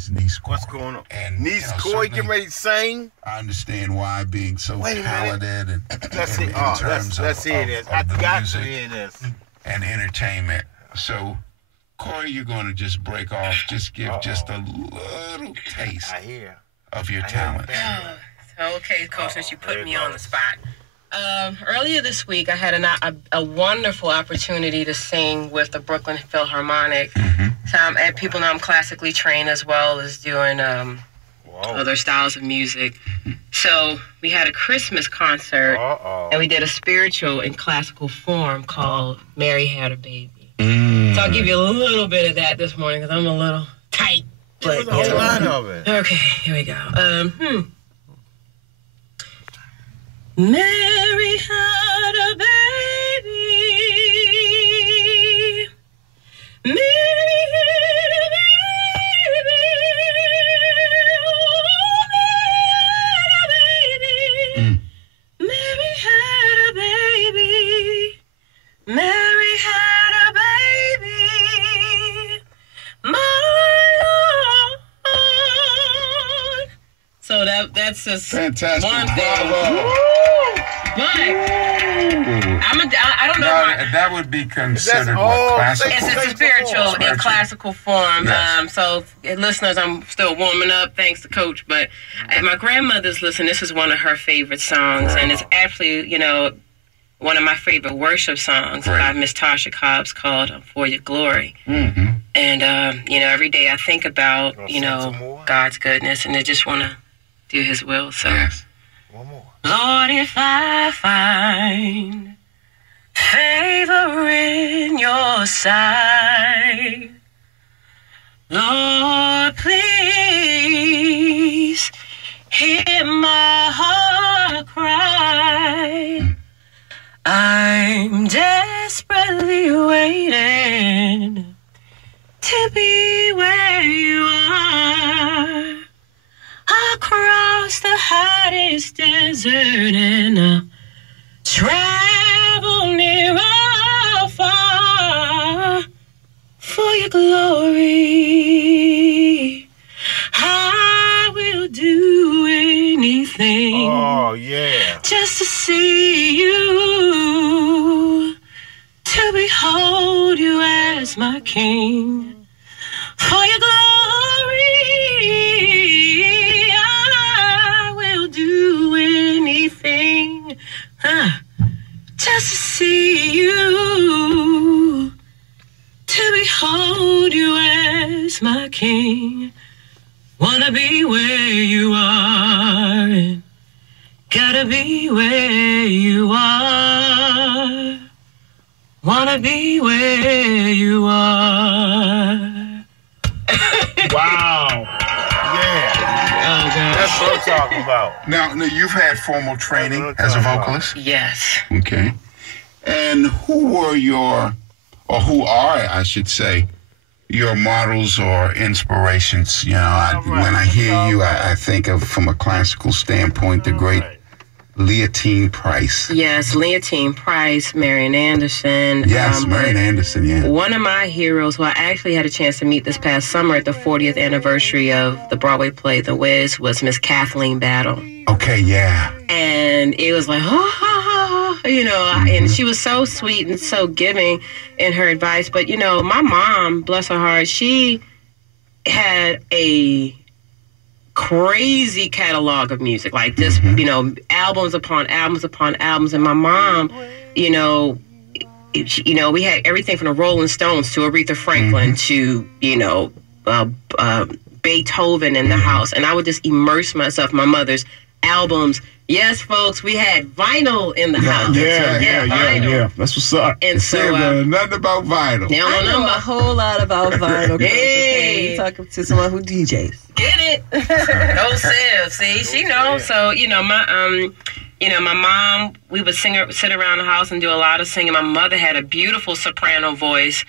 his niece Corey. What's going on? And niece Corey getting ready to sing? I understand why, being so talented and let's see. in terms let's hear this. of the got music to hear this. and entertainment. So, Corey, you're going to just break off, just give just a little taste of your talent. Okay, Coach, since you put me on the spot. Earlier this week, I had a wonderful opportunity to sing with the Brooklyn Philharmonic. So people know I'm classically trained as well as doing other styles of music. So we had a Christmas concert, and we did a spiritual in classical form called Mary Had a Baby. So I'll give you a little bit of that this morning because I'm a little tight. But the whole line of it. Okay, here we go. Mary had a baby. Mary had a baby. Oh, Mary had a baby. Mary had a baby. My Lord. So that's just fantastic. One thing. Bravo. But I don't know. That would be considered what, classical? It's a spiritual in classical form. Yes. So listeners, I'm still warming up, thanks to Coach. But my grandmother's listening. This is one of her favorite songs, and it's actually, one of my favorite worship songs by Miss Tasha Cobbs called "For Your Glory." And every day I think about God's goodness, and I just want to do His will. So. Yes. One more. Lord, if I find favor in your sight, Lord, please hear my heart cry. I'm desperately waiting to be where you are. Across the hottest desert and travel near or far for your glory. I will do anything. Oh, yeah. Just to see you, to behold you as my King. For your glory. Just to see you, to behold you as my King. Wanna be where you are, and gotta be where you are. Wanna be where you are. Wow. That's what I'm talking about. Now, you've had formal training as a vocalist? Yes. Okay. And who are who are, I should say, your models or inspirations? When I hear you, I think of, from a classical standpoint, the great Leontyne Price. Yes, Leontyne Price, Marian Anderson. Yes, Marian Anderson, yeah. One of my heroes, who I actually had a chance to meet this past summer at the 40th anniversary of the Broadway play The Wiz, was Miss Kathleen Battle. Okay, yeah. And it was like, and she was so sweet and so giving in her advice. But, my mom, bless her heart, she had a crazy catalog of music, like just, albums upon albums upon albums. And my mom, we had everything from the Rolling Stones to Aretha Franklin to, Beethoven in the house. And I would just immerse myself in my mother's albums. Yes, folks, we had vinyl in the house. Yeah. That's what's up. And so nothing about vinyl. I know a whole lot about vinyl. Hey, you talking to someone who DJs. Get it? Go Siv. See, she knows. So my mom, we would sit around the house and do a lot of singing. My mother had a beautiful soprano voice.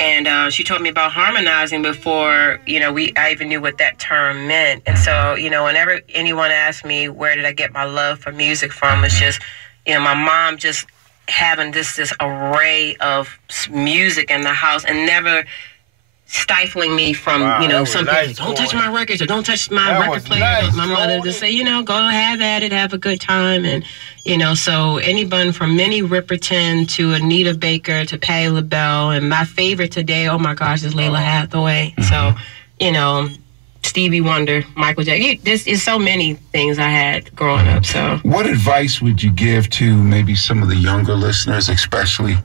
And she told me about harmonizing before, I even knew what that term meant. And so, whenever anyone asked me where did I get my love for music from, it's just, my mom just having this array of music in the house and never stifling me from, Wow, you know, that was some nice, people, don't touch boy. my records or don't touch my That record was player. nice, My mother boy. just say, you know, go have at it, have a good time. And, you know, so anyone from Minnie Riperton to Anita Baker to Patti LaBelle. And my favorite today, oh my gosh, is Layla Hathaway. So, you know, Stevie Wonder, Michael Jackson. There's so many things I had growing up. So, What advice would you give to maybe some of the younger listeners, especially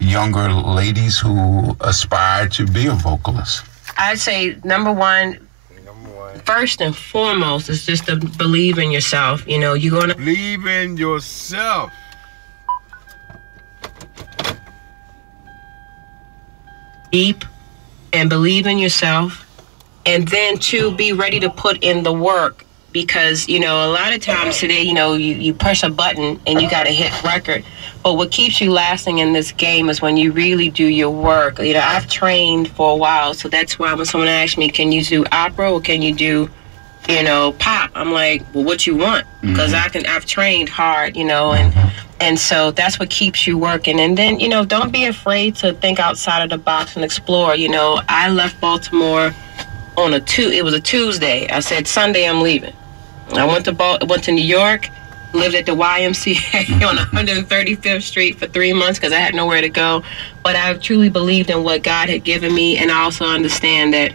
younger ladies who aspire to be a vocalist? I'd say number one, first and foremost, is just to believe in yourself. You know, you're gonna Believe in yourself. deep and believe in yourself, and then to be ready to put in the work, because you know a lot of times today, you know, you push a button and you got to hit record, but what keeps you lasting in this game is when you really do your work. You know, I've trained for a while, so that's why when someone asks me, can you do opera or can you do, you know, pop, I'm like, well, what you want? Because I've trained hard, you know, and so that's what keeps you working. And then, you know, don't be afraid to think outside of the box and explore. You know, I left Baltimore on it was a Tuesday. I said, Sunday I'm leaving. I went to New York, lived at the YMCA on 135th Street for 3 months because I had nowhere to go. But I truly believed in what God had given me, and I also understand that,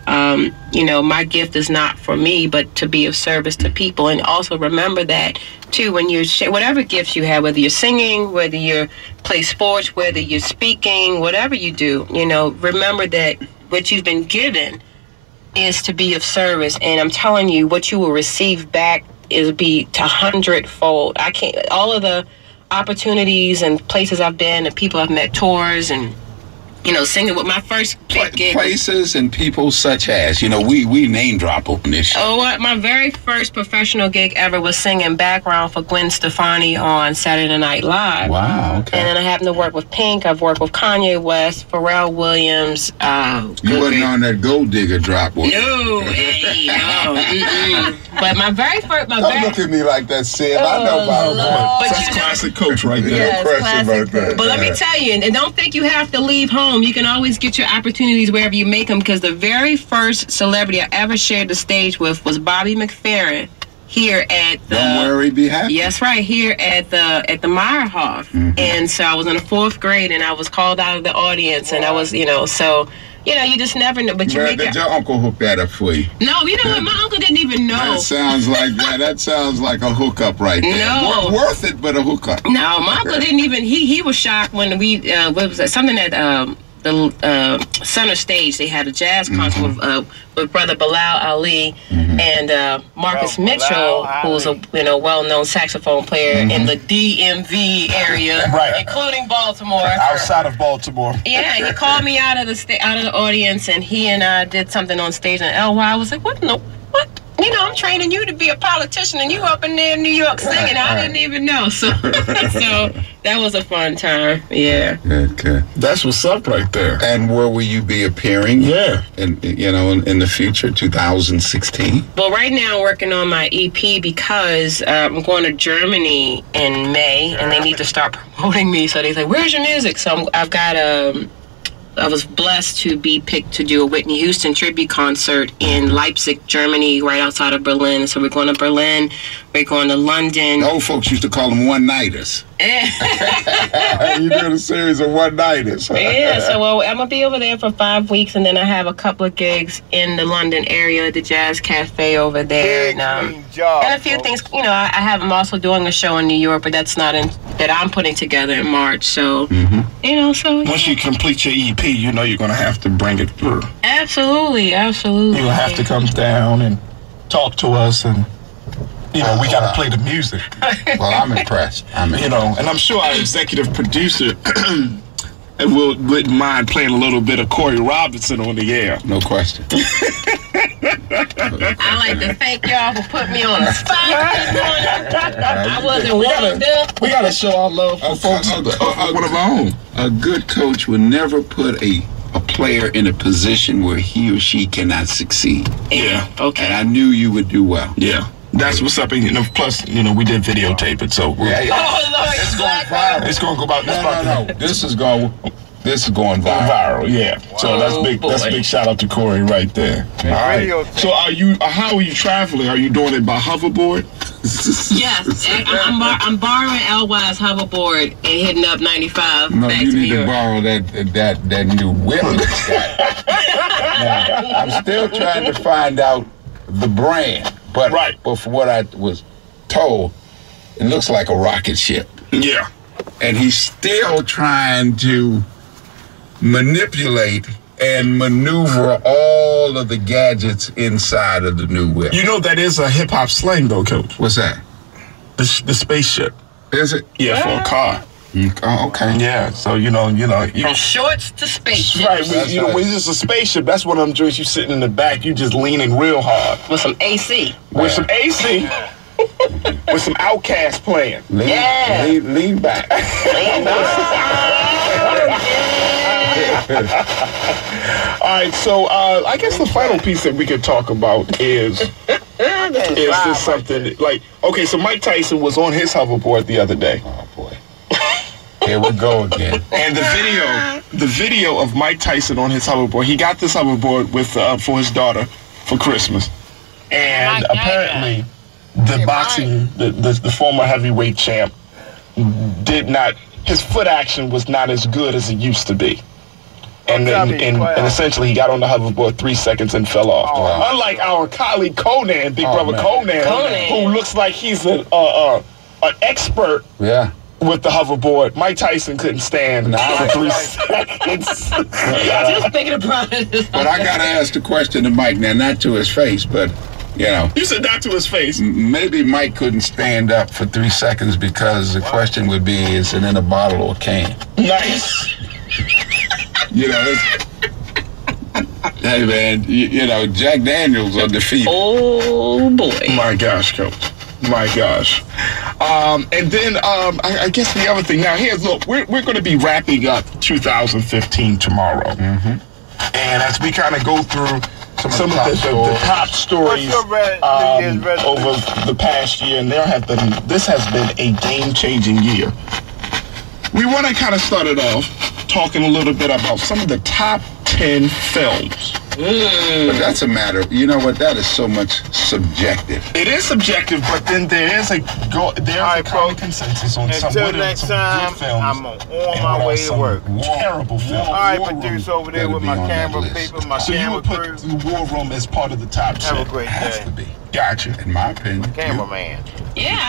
you know, my gift is not for me, but to be of service to people. And also remember that, too, when you're whatever gifts you have, whether you're singing, whether you play sports, whether you're speaking, whatever you do, you know, remember that what you've been given is to be of service. And I'm telling you, what you will receive back is be to 100-fold. I can't, all of the opportunities and places I've been and people I've met, tours and, you know, singing with my first big gig. Places and people such as, you know, we name drop open this show. Oh, what? My very first professional gig ever was singing background for Gwen Stefani on Saturday Night Live. Wow, okay. And then I happen to work with Pink. I've worked with Kanye West, Pharrell Williams. You wasn't on that gold digger drop, was you? No, hey, no. Mm-mm. But my very first, Don't look at me like that, Seb. I know about Lord. But That's you know- classic Coach right there. Yes, No question classic about that. But let me tell you, and don't think you have to leave home. You can always get your opportunities wherever you make them, because the very first celebrity I ever shared the stage with was Bobby McFerrin here at the... Don't worry, be happy. Yes, right, here at the Meyerhoff. And so I was in the 4th grade, and I was called out of the audience, and I was, you know, so... You know, you just never know, but you Man, make did it. your uncle hook that up for you? No, you know what? My uncle didn't even know. That sounds like that. That sounds like a hookup right there. No. Worth it, but a hookup. No, my uncle didn't even. He was shocked when we what was that? Something at the center stage. They had a jazz concert with Brother Bilal Ali and Marcus Mitchell, who's a well-known saxophone player in the DMV area, Right. including Baltimore. Outside of Baltimore. Yeah, he called me out of the audience, and he and I did something on stage in LY. I was like, what? You know, I'm training you to be a politician, and you up in there in New York singing. I didn't even know. So that was a fun time. Yeah. Okay. That's what's up right there. And where will you be appearing? Yeah. In the future, 2016. Well, right now I'm working on my EP because I'm going to Germany in May, and they need to start promoting me. So they say, "Where's your music?" So I've got I was blessed to be picked to do a Whitney Houston tribute concert in Leipzig, Germany, right outside of Berlin. So we're going to Berlin, we're going to London. The old folks used to call them one-nighters. You're doing a series of one-nighters. Huh? Yeah, so I'm going to be over there for 5 weeks, and then I have a couple of gigs in the London area at the Jazz Cafe over there. And a few things, you know, I'm also doing a show in New York, but that's not that I'm putting together in March. So, you know, so. Once you complete your EP, you know you're going to have to bring it through. Absolutely. You'll have to come down and talk to us, and, you know, we got to play the music. Well, I'm impressed. You know, and I'm sure our executive producer wouldn't mind playing a little bit of Corey Robinson on the air. No question. I like to thank y'all for putting me on the spot this morning. I wasn't warmed up. We got to show our love for folks. One of our own. A good coach would never put a player in a position where he or she cannot succeed. Yeah. And Okay. I knew you would do well. Yeah. That's what's up. And, you know, plus, you know, we did videotape it, so Yeah, yeah. Oh, Lord, It's going viral. it's going to go about this. No. This This is going viral. Yeah. So that's big. That's big shout out to Corey right there. All right. So how are you traveling? Are you doing it by hoverboard? Yes, I'm borrowing LY's hoverboard and hitting up 95 No, back you to New need to York. borrow that new whip. Now, I'm still trying to find out the brand, but for what I was told, it looks like a rocket ship. Yeah. And he's still trying to manipulate and maneuver all of the gadgets inside of the new whip. You know that is a hip hop slang though, Coach. What's that? The spaceship. Is it? Yeah, for a car. Oh, okay. Yeah, so you know. From shorts to spaceships. Right, when it's just a spaceship, that's one of them joints you sitting in the back, you just leaning real hard. With some AC. With some AC. With some Outkast playing. Lean back. All right, so I guess the final piece that we could talk about is this something like, okay, so Mike Tyson was on his hoverboard the other day. Oh boy. Here we go again. And the video of Mike Tyson on his hoverboard, he got this hoverboard with for his daughter for Christmas. And apparently the former heavyweight champ his foot action was not as good as it used to be. And essentially he got on the hoverboard 3 seconds and fell off. Wow. Unlike our colleague Conan, Big Brother Conan, who looks like he's an expert with the hoverboard. Mike Tyson couldn't stand for 3 seconds. Just thinking about it. But I gotta ask the question to Mike now, not to his face, but you know. You said not to his face. Maybe Mike couldn't stand up for 3 seconds because the question would be, is it in a bottle or can? Nice. You know, hey man, you know, Jack Daniels undefeated. Oh boy. My gosh, Coach. My gosh. And then I guess the other thing. Now, look, we're going to be wrapping up 2015 tomorrow. Mm-hmm. And as we kind of go through some of the top stories over the past year, and this has been a game-changing year. We want to kind of start it off talking a little bit about some of the top 10 films. But that's a matter, you know what, that is so much subjective. It is subjective, but then there is a common consensus on some good films. I'm on my way to work. Terrible films. All right, producer over there with my camera people, my camera crew. So you would put War Room as part of the top 10? Have a great day. Has to be. Gotcha. In my opinion. Cameraman. Yeah.